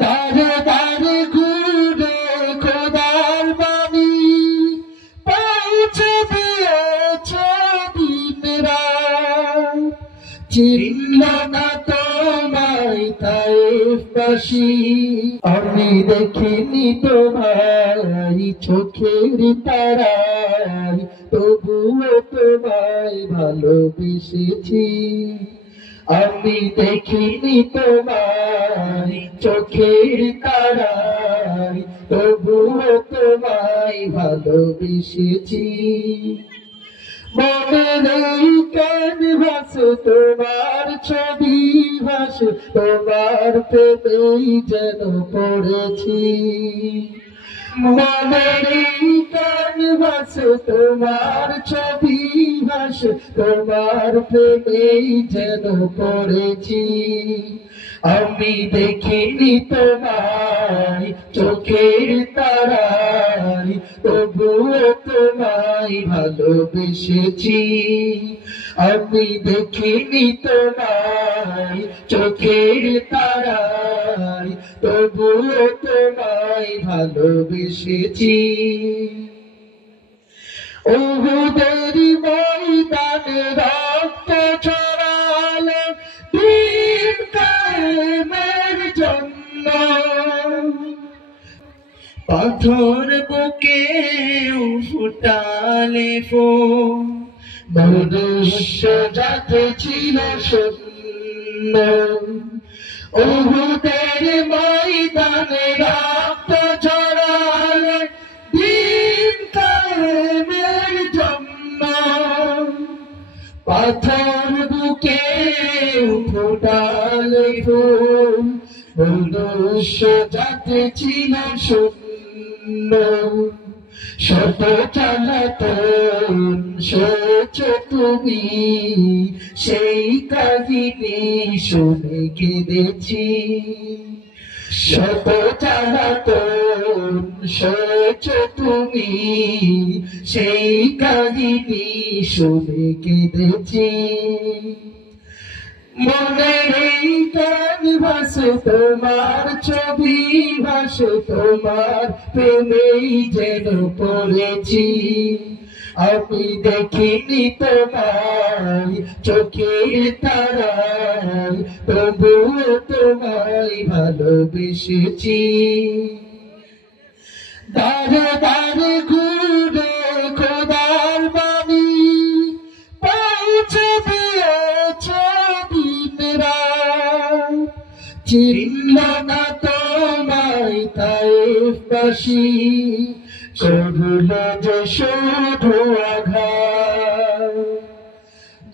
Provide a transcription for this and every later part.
দারে দারে ঘুরে খোদার বাণী পৌঁছে দিয়েছে দিন রাত। চিনল না তোমায় তায়েফবাসী, আমি দেখিনি তোমায় চোখের তারায়, তবুও তোমায় ভালোবেসেছি। আমি দেখিনি তোমায় চোখের তারায়, তবুও তোমায় ভালোবেসেছি। মনের এই ক্যানভাসে তোমার ছবি ভাসে, তোমার প্রেমেই যেন পড়েছি। মনের এই ক্যানভাসে তোমার ছবি ভাসে, তোমার প্রেমেই যেন পড়েছি। আমি দেখিনি তোমায় চোখের তারায়, তবুও তোমায় ভালোবেসেছি। আমি দেখিনি তোমায় চোখের তারায়, তবুও তোমায় ভালোবেসেছি। উহুদের ময়দানে রক্ত ঝরালে দিন কায়েমের জন্য, পাথর বুকে ফুটালে ফোন, মনুষ্য জাতি ছিল শূন্য। উহুদের ময়দানে রক্ত ঝরালে দিন কায়েমের জন্য, পাথর বুকে ফুটালে ফোন, মনুষ্য জাতি ছিল শূন্য। শত চালাতন সহ্য তুমি, সেই কাহিনী শুনে কেঁদেছি। শত চালাতন সহ্য তুমি, সেই কাহিনী শুনে কেঁদেছি। মনের এই ক্যানভাসে তোমার ছবি ভাসে, তোমার প্রেমেই যেন পড়েছি। আমি দেখিনি তোমায় চোখের তারায়, তবুও তোমায় ভালোবেসেছি। দারে দারে ঘুরে খোদার বাণী পৌঁছে দিয়েছে দিন রাত। চিনল না তোমায় তায়েফবাসী, করল যে শুধু আঘাত।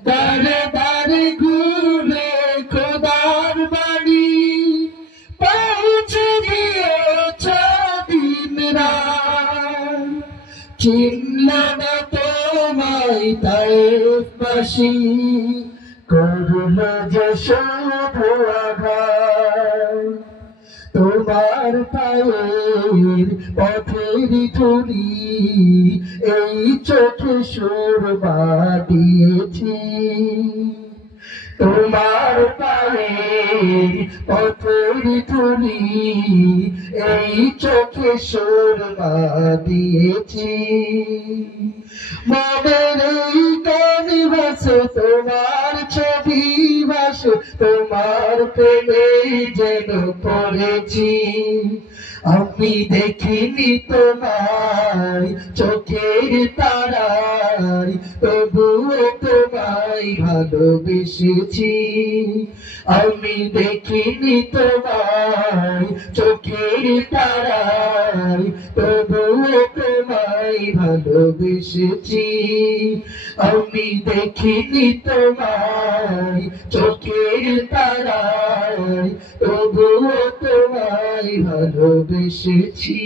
দারে দারে ঘুরে খোদার বাণী পৌঁছে দিয়েছে দিন রাত। চিনল না তোমায় তায়েফবাসী, করল যে শুধু আঘাত। তোমার পায়ের পথের ধুলি এই চোখে সুরমা দিয়েছি। তোমার পায়ের পথের ধুলি এই চোখে সুরমা দিয়েছি। মনের এই ক্যানভাসে তোমার ছবি ভাসে, তোমার প্রেমেই যেন পড়েছি। আমি দেখিনি তোমায় চোখের তারায়, তবুও তোমায় ভালোবেসেছি। আমি দেখিনি তোমায় চোখের তারায়, তবুও তোমায় ভালোবেসেছি। আমি দেখিনি তোমায় চোখের তারায়, তবুও তোমায় ভালোবেসেছি।